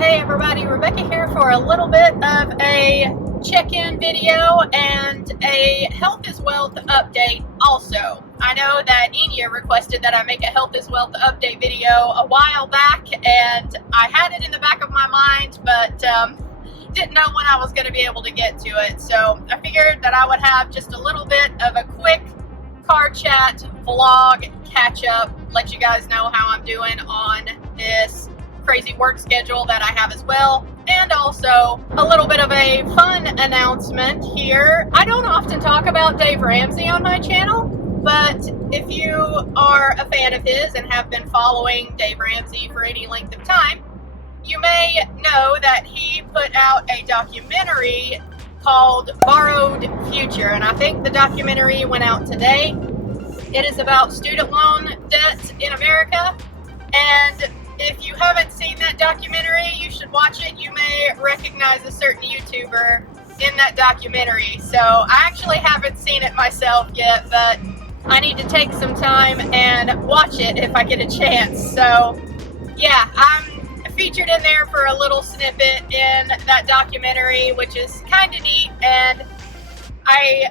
Hey everybody, Rebecca here for a little bit of a check-in video and a health is wealth update also. I know that Enya requested that I make a health is wealth update video a while back, and I had it in the back of my mind, but didn't know when I was going to be able to get to it. So I figured that I would have just a little bit of a quick car chat vlog catch up, let you guys know how I'm doing on this crazy work schedule that I have as well, and also a little bit of a fun announcement here. I don't often talk about Dave Ramsey on my channel, but if you are a fan of his and have been following Dave Ramsey for any length of time, you may know that he put out a documentary called Borrowed Future, and I think the documentary went out today. It is about student loan debt in America, and if you haven't seen that documentary, you should watch it. You may recognize a certain YouTuber in that documentary. So I actually haven't seen it myself yet, but I need to take some time and watch it if I get a chance. So yeah, I'm featured in there for a little snippet in that documentary, which is kind of neat, and I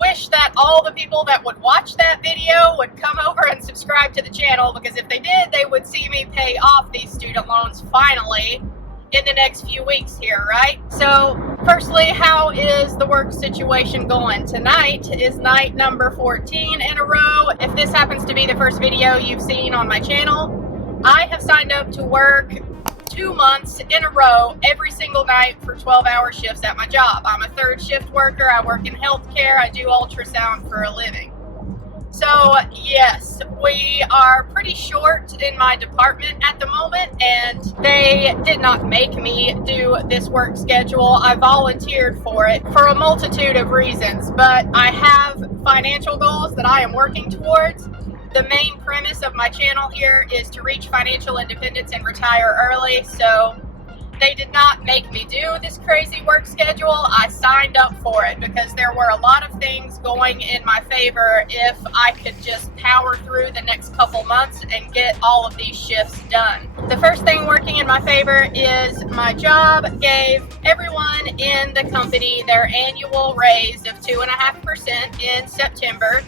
wish that all the people that would watch that video would come over and subscribe to the channel, because if they did, they would see me pay off these student loans finally in the next few weeks here, right? So firstly, how is the work situation going? Tonight is night number 14 in a row. If this happens to be the first video you've seen on my channel, I have signed up to work 2 months in a row every single night for 12-hour shifts at my job. I'm a third shift worker. I work in healthcare. I do ultrasound for a living. So yes, we are pretty short in my department at the moment, and they did not make me do this work schedule. I volunteered for it for a multitude of reasons, but I have financial goals that I am working towards. The main premise of my channel here is to reach financial independence and retire early, so they did not make me do this crazy work schedule. I signed up for it because there were a lot of things going in my favor if I could just power through the next couple months and get all of these shifts done. The first thing working in my favor is my job gave everyone in the company their annual raise of 2.5% in September.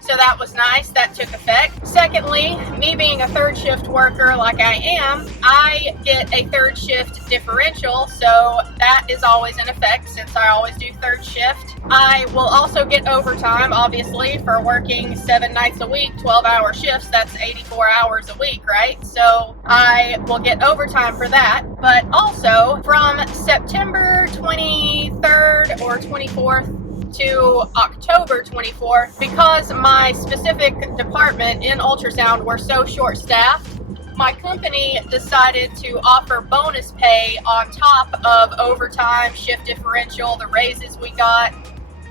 So that was nice. That took effect. Secondly, me being a third shift worker like I am, I get a third shift differential, so that is always in effect since I always do third shift. I will also get overtime, obviously, for working 7 nights a week, 12-hour shifts. That's 84 hours a week, right? So I will get overtime for that. But also from September 23rd or 24th to October 24th, because my specific department in ultrasound were so short-staffed, my company decided to offer bonus pay on top of overtime, shift differential, the raises we got.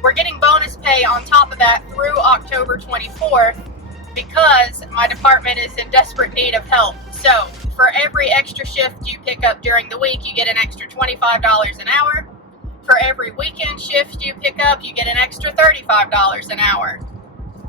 We're getting bonus pay on top of that through October 24th because my department is in desperate need of help. So for every extra shift you pick up during the week, you get an extra $25 an hour. For every weekend shift you pick up, you get an extra $35 an hour.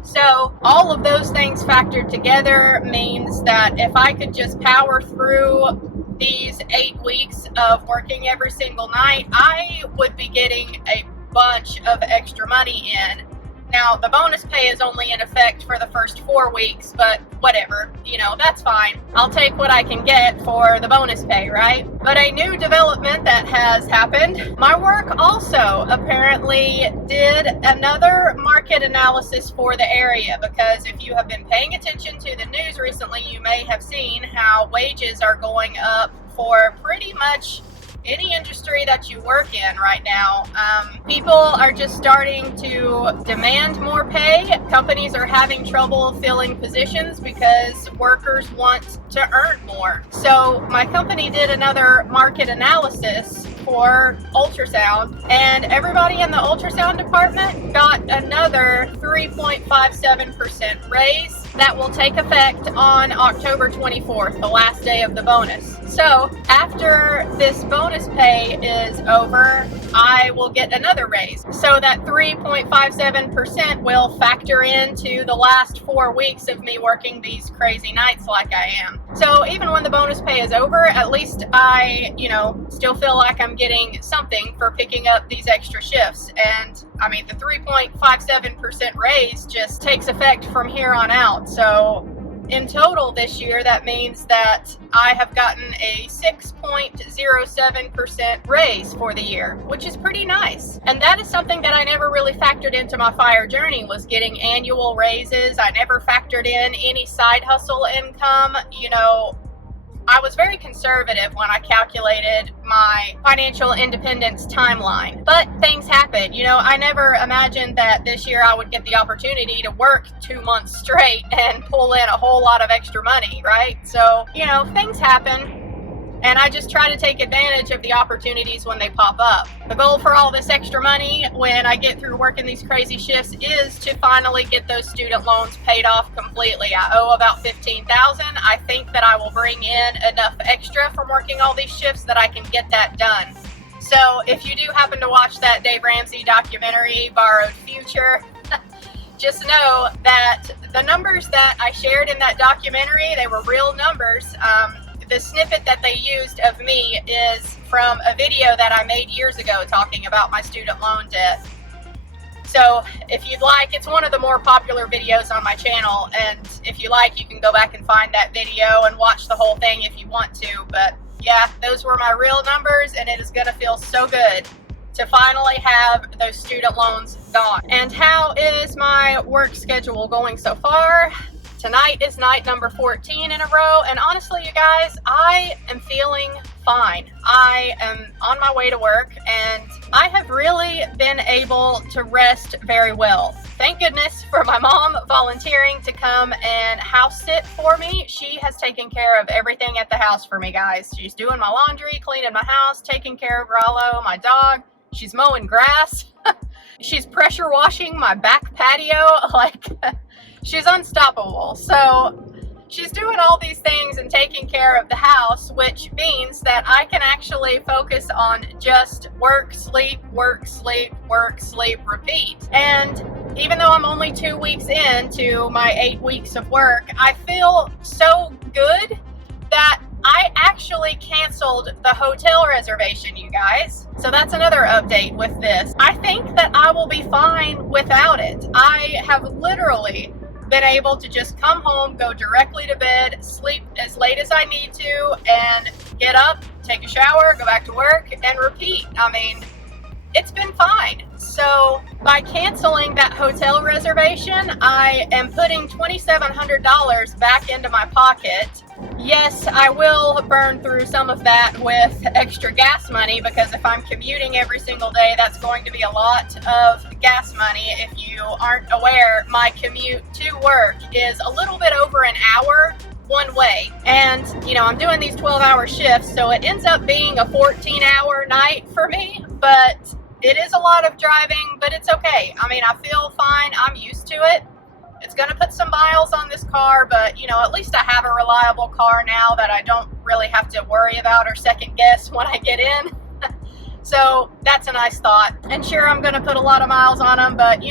So all of those things factored together means that if I could just power through these 8 weeks of working every single night, I would be getting a bunch of extra money in. Now, the bonus pay is only in effect for the first 4 weeks, but whatever, that's fine. I'll take what I can get for the bonus pay, right? But a new development that has happened, my work also apparently did another market analysis for the area, because if you have been paying attention to the news recently, you may have seen how wages are going up for pretty much any industry that you work in right now. People are just starting to demand more pay. Companies are having trouble filling positions because workers want to earn more. So my company did another market analysis for ultrasound, and everybody in the ultrasound department got another 3.57% raise that will take effect on October 24th, the last day of the bonus. So after this bonus pay is over, I will get another raise. So that 3.57% will factor into the last 4 weeks of me working these crazy nights like I am. So even when the bonus pay is over, at least I, still feel like I'm getting something for picking up these extra shifts. And I mean, the 3.57% raise just takes effect from here on out. So in total this year, that means that I have gotten a 6.07% raise for the year, which is pretty nice. And that is something that I never really factored into my fire journey, was getting annual raises. I never factored in any side hustle income. I was very conservative when I calculated my financial independence timeline, but things happen. I never imagined that this year I would get the opportunity to work 2 months straight and pull in a whole lot of extra money, right? So, things happen. And I just try to take advantage of the opportunities when they pop up. The goal for all this extra money when I get through working these crazy shifts is to finally get those student loans paid off completely. I owe about $15,000. I think that I will bring in enough extra from working all these shifts that I can get that done. So if you do happen to watch that Dave Ramsey documentary, Borrowed Future, just know that the numbers that I shared in that documentary, they were real numbers. The snippet that they used of me is from a video that I made years ago talking about my student loan debt. So if you'd like, it's one of the more popular videos on my channel, and if you like, you can go back and find that video and watch the whole thing if you want to. But yeah, those were my real numbers, and it is going to feel so good to finally have those student loans gone. And how is my work schedule going so far? Tonight is night number 14 in a row, and honestly, you guys, I am feeling fine. I am on my way to work, and I have really been able to rest very well. Thank goodness for my mom volunteering to come and house sit for me. She has taken care of everything at the house for me, guys. She's doing my laundry, cleaning my house, taking care of Rollo, my dog. She's mowing grass. She's pressure washing my back patio. She's unstoppable. So she's doing all these things and taking care of the house, which means that I can actually focus on just work, sleep, work, sleep, work, sleep, repeat. And even though I'm only 2 weeks into my 8 weeks of work, I feel so good that I actually canceled the hotel reservation, you guys. So that's another update with this. I think that I will be fine without it. I have literally been able to just come home, go directly to bed, sleep as late as I need to, and get up, take a shower, go back to work, and repeat. I mean, it's been fine. So by canceling that hotel reservation, I am putting $2,700 back into my pocket. Yes, I will burn through some of that with extra gas money, because if I'm commuting every single day, that's going to be a lot of gas money. If you aren't aware, my commute to work is a little bit over an hour one way. And, I'm doing these 12-hour shifts, so it ends up being a 14-hour night for me, but it is a lot of driving, but it's okay. I mean, I feel fine. I'm used to it. It's going to put some miles on this car, but, at least I have a reliable car now that I don't really have to worry about or second guess when I get in. So that's a nice thought. And sure, I'm going to put a lot of miles on them, but,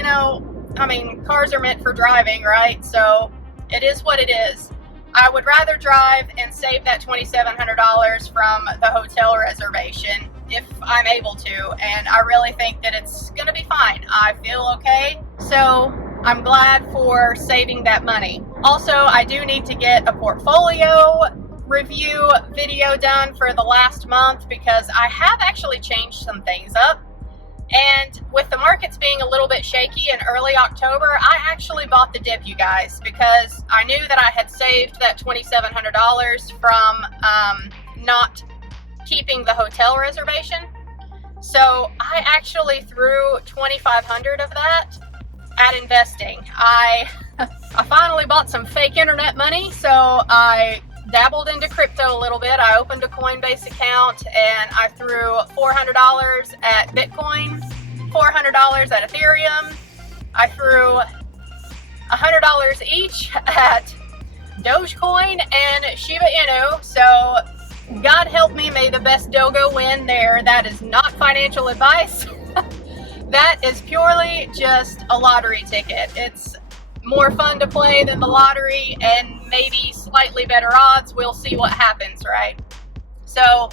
cars are meant for driving, right? So it is what it is. I would rather drive and save that $2,700 from the hotel reservation if I'm able to, and I really think that it's going to be fine. I feel okay. So I'm glad for saving that money. Also, I do need to get a portfolio review video done for the last month, because I have actually changed some things up. And with the markets being a little bit shaky in early October, I actually bought the dip, you guys, because I knew that I had saved that $2,700 from not keeping the hotel reservation. So I actually threw $2,500 of that at investing. I finally bought some fake internet money, so I dabbled into crypto a little bit. I opened a Coinbase account and I threw $400 at Bitcoin, $400 at Ethereum. I threw $100 each at Dogecoin and Shiba Inu. So God help me, may the best Dogo win there. That is not financial advice. That is purely just a lottery ticket. It's more fun to play than the lottery, and maybe slightly better odds. We'll see what happens, right? So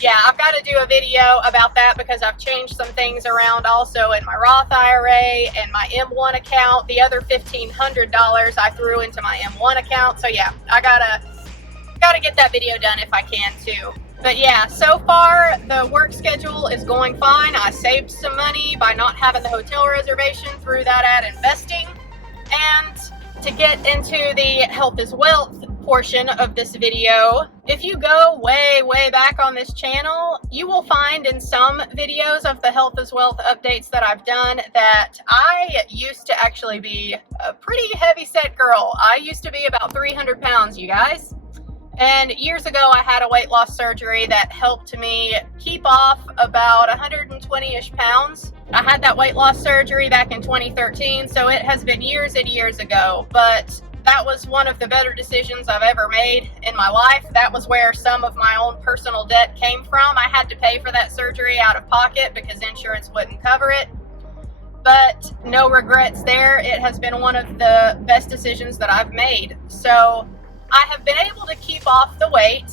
yeah, I've got to do a video about that because I've changed some things around also in my Roth IRA and my M1 account. The other $1,500 I threw into my M1 account. So yeah, I gotta get that video done if I can too. But yeah, so far the work schedule is going fine. I saved some money by not having the hotel reservation, threw that at investing. And to get into the health is wealth portion of this video, if you go way back on this channel, you will find in some videos of the health is wealth updates that I've done that I used to actually be a pretty heavy set girl. I used to be about 300 pounds, you guys. And years ago, I had a weight loss surgery that helped me keep off about 120-ish pounds. I had that weight loss surgery back in 2013, so it has been years and years ago, but that was one of the better decisions I've ever made in my life. That was where some of my own personal debt came from. I had to pay for that surgery out of pocket because insurance wouldn't cover it. But no regrets there. It has been one of the best decisions that I've made. So I have been able to keep off the weight.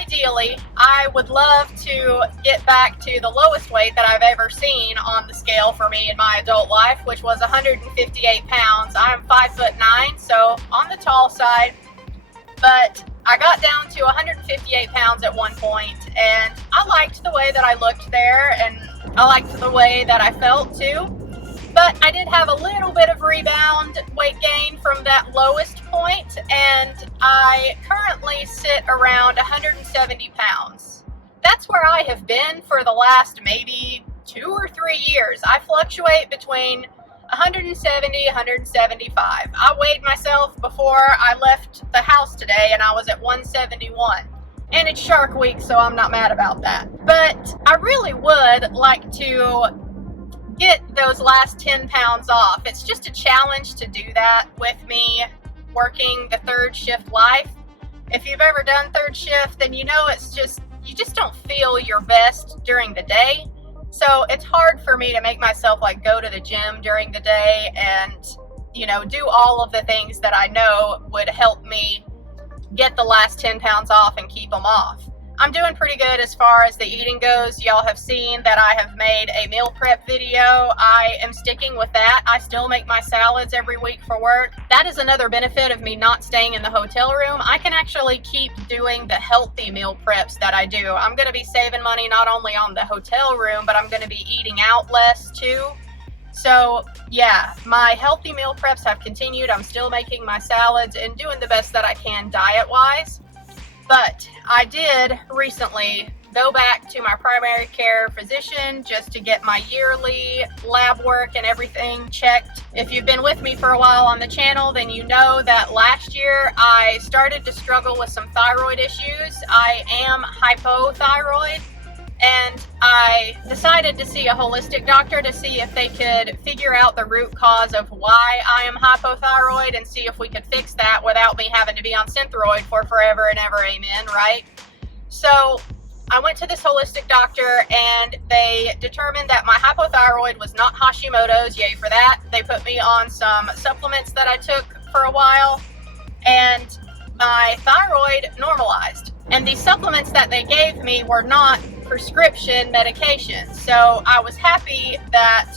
Ideally, I would love to get back to the lowest weight that I've ever seen on the scale for me in my adult life, which was 158 pounds. I'm 5'9", so on the tall side, but I got down to 158 pounds at one point, and I liked the way that I looked there, and I liked the way that I felt too. But I did have a little bit of rebound weight gain from that lowest point, and I currently sit around 170 pounds. That's where I have been for the last maybe 2 or 3 years. I fluctuate between 170, 175. I weighed myself before I left the house today, and I was at 171. And it's Shark Week, so I'm not mad about that. But I really would like to get those last 10 pounds off. It's just a challenge to do that with me working the third shift life. If you've ever done third shift, then you know you just don't feel your best during the day. So it's hard for me to make myself like go to the gym during the day and, do all of the things that I know would help me get the last 10 pounds off and keep them off. I'm doing pretty good as far as the eating goes. Y'all have seen that I have made a meal prep video. I am sticking with that. I still make my salads every week for work. That is another benefit of me not staying in the hotel room. I can actually keep doing the healthy meal preps that I do. I'm going to be saving money not only on the hotel room, but I'm going to be eating out less too. So yeah, my healthy meal preps have continued. I'm still making my salads and doing the best that I can diet-wise. But I did recently go back to my primary care physician just to get my yearly lab work and everything checked. If you've been with me for a while on the channel, then you know that last year I started to struggle with some thyroid issues. I am hypothyroid, and I decided to see a holistic doctor to see if they could figure out the root cause of why I am hypothyroid and see if we could fix that without me having to be on Synthroid for forever and ever, amen, right? So I went to this holistic doctor, and they determined that my hypothyroid was not Hashimoto's. Yay for that. They put me on some supplements that I took for a while, and my thyroid normalized. And these supplements that they gave me were not prescription medication. So I was happy that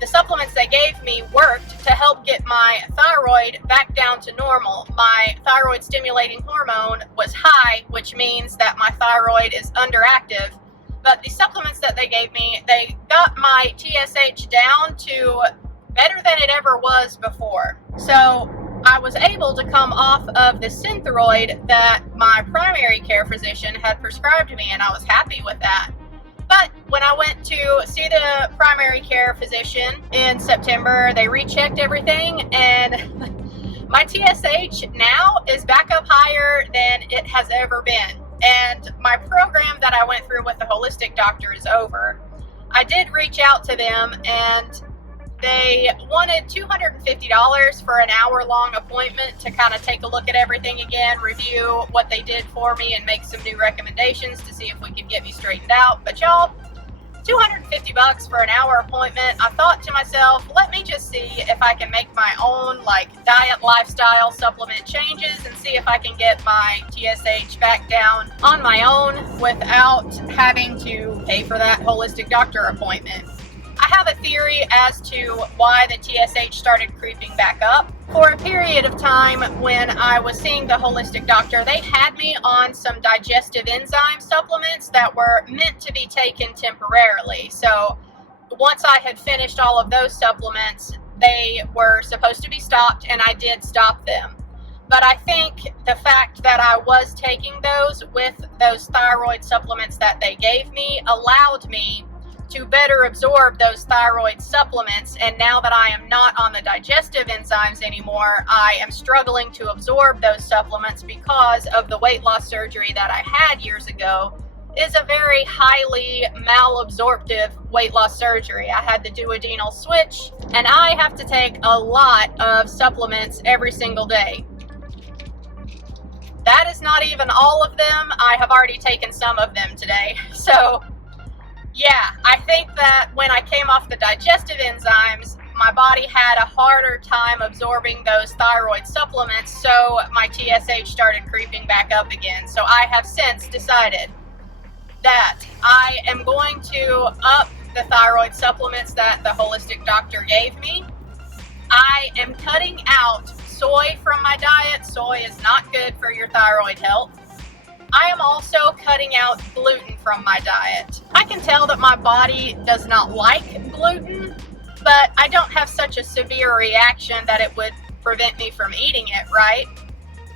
the supplements they gave me worked to help get my thyroid back down to normal. My thyroid stimulating hormone was high, which means that my thyroid is underactive. But the supplements that they gave me, they got my TSH down to better than it ever was before. So I was able to come off of the Synthroid that my primary care physician had prescribed me, and I was happy with that. But when I went to see the primary care physician in September, they rechecked everything, and my TSH now is back up higher than it has ever been. And my program that I went through with the holistic doctor is over. I did reach out to them, and they wanted $250 for an hour-long appointment to kind of take a look at everything again, review what they did for me, and make some new recommendations to see if we could get me straightened out. But y'all, $250 for an hour appointment. I thought to myself, let me just see if I can make my own diet lifestyle supplement changes and see if I can get my TSH back down on my own without having to pay for that holistic doctor appointment. I have a theory as to why the TSH started creeping back up. For a period of time when I was seeing the holistic doctor, they had me on some digestive enzyme supplements that were meant to be taken temporarily. So once I had finished all of those supplements, they were supposed to be stopped, and I did stop them. But I think the fact that I was taking those with those thyroid supplements that they gave me allowed me to better absorb those thyroid supplements, and now that I am not on the digestive enzymes anymore, I am struggling to absorb those supplements because of the weight loss surgery that I had years ago. Is a very highly malabsorptive weight loss surgery. I had the duodenal switch, and I have to take a lot of supplements every single day. That is not even all of them. I have already taken some of them today. So yeah, I think that when I came off the digestive enzymes, my body had a harder time absorbing those thyroid supplements, so my TSH started creeping back up again. So I have since decided that I am going to up the thyroid supplements that the holistic doctor gave me. I am cutting out soy from my diet. Soy is not good for your thyroid health. I am also cutting out gluten from my diet. I can tell that my body does not like gluten, but I don't have such a severe reaction that it would prevent me from eating it, right?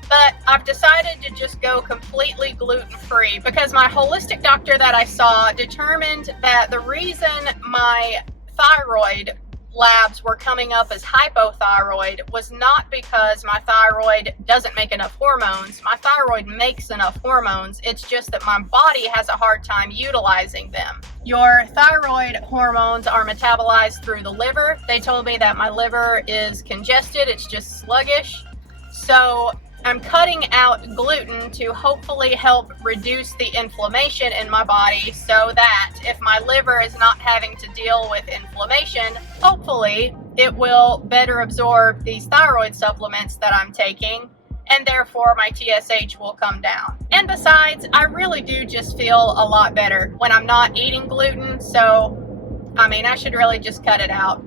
But I've decided to just go completely gluten-free because my holistic doctor that I saw determined that the reason my thyroid labs were coming up as hypothyroid was not because my thyroid doesn't make enough hormones. My thyroid makes enough hormones. It's just that my body has a hard time utilizing them. Your thyroid hormones are metabolized through the liver. They told me that my liver is congested. It's just sluggish. So I'm cutting out gluten to hopefully help reduce the inflammation in my body so that if my liver is not having to deal with inflammation, hopefully it will better absorb these thyroid supplements that I'm taking, and therefore my TSH will come down. And besides, I really do just feel a lot better when I'm not eating gluten, so I should really just cut it out.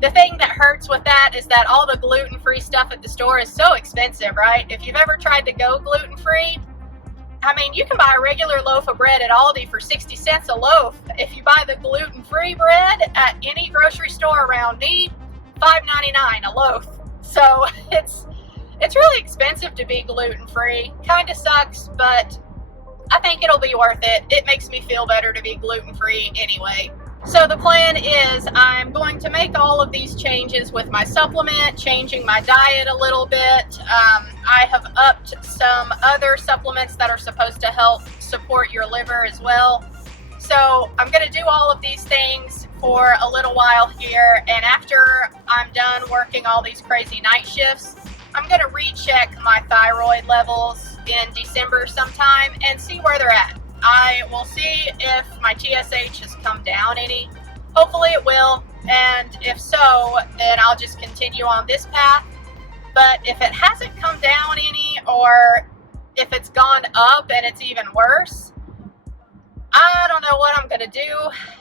The thing that hurts with that is that all the gluten-free stuff at the store is so expensive, right? If you've ever tried to go gluten-free, you can buy a regular loaf of bread at Aldi for 60 cents a loaf. If you buy the gluten-free bread at any grocery store around me, $5.99 a loaf. So it's really expensive to be gluten-free. Kind of sucks, but I think it'll be worth it. It makes me feel better to be gluten-free anyway. So the plan is I'm going to make all of these changes with my supplement, changing my diet a little bit. I have upped some other supplements that are supposed to help support your liver as well. So I'm going to do all of these things for a little while here, and after I'm done working all these crazy night shifts, I'm going to recheck my thyroid levels in December sometime and see where they're at. I will see if my TSH has come down any. Hopefully it will, and if so, then I'll just continue on this path. But if it hasn't come down any, or if it's gone up and it's even worse, I don't know what I'm going to do.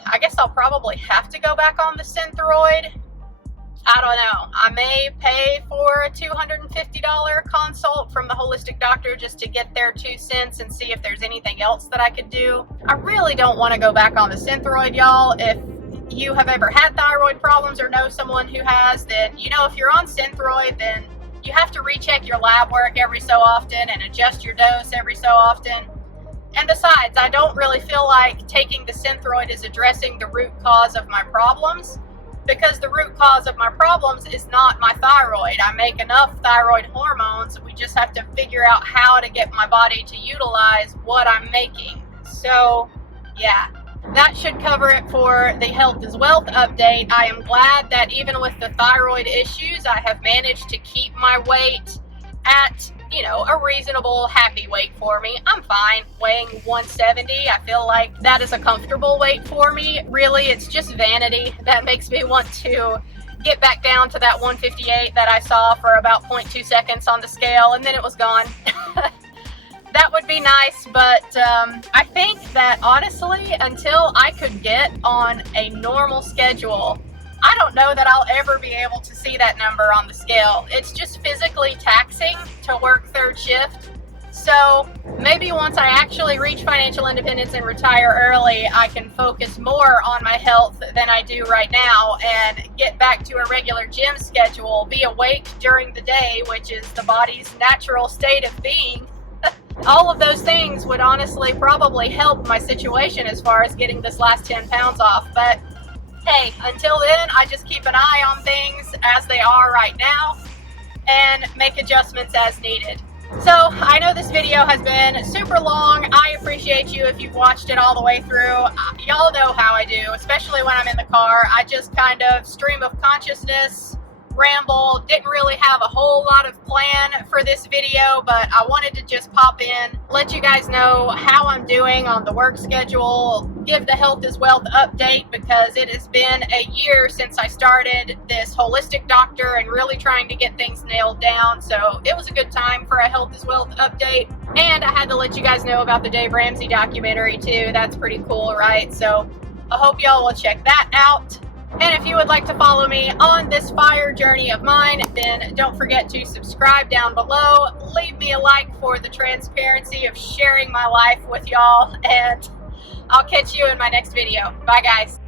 I guess I'll probably have to go back on the Synthroid. I don't know. I may pay for a $250 consult from the holistic doctor just to get their 2 cents and see if there's anything else that I could do. I really don't want to go back on the Synthroid, y'all. If you have ever had thyroid problems or know someone who has, then, if you're on Synthroid, then you have to recheck your lab work every so often and adjust your dose every so often. And besides, I don't really feel like taking the Synthroid is addressing the root cause of my problems, because the root cause of my problems is not my thyroid. I make enough thyroid hormones. We just have to figure out how to get my body to utilize what I'm making. So, yeah, that should cover it for the Health is Wealth update. I am glad that even with the thyroid issues, I have managed to keep my weight at you know, a reasonable, happy weight for me. I'm fine weighing 170. I feel like that is a comfortable weight for me. Really, it's just vanity that makes me want to get back down to that 158 that I saw for about 0.2 seconds on the scale, and then it was gone. That would be nice, but I think that honestly, until I could get on a normal schedule, I don't know that I'll ever be able to see that number on the scale. It's just physically taxing to work third shift. So maybe once I actually reach financial independence and retire early, I can focus more on my health than I do right now and get back to a regular gym schedule, be awake during the day, which is the body's natural state of being. All of those things would honestly probably help my situation as far as getting this last 10 pounds off. But hey, until then, I just keep an eye on things as they are right now and make adjustments as needed. So I know this video has been super long. I appreciate you if you've watched it all the way through. Y'all know how I do, especially when I'm in the car. I just kind of stream of consciousness, ramble. Didn't really have a whole lot of plan for this video, but I wanted to just pop in, let you guys know how I'm doing on the work schedule, give the Health is Wealth update, because it has been a year since I started this holistic doctor and really trying to get things nailed down. So it was a good time for a Health is Wealth update. And I had to let you guys know about the Dave Ramsey documentary too. That's pretty cool, right? So I hope y'all will check that out. And if you would like to follow me on this fire journey of mine, then don't forget to subscribe down below. Leave me a like for the transparency of sharing my life with y'all, and I'll catch you in my next video. Bye, guys.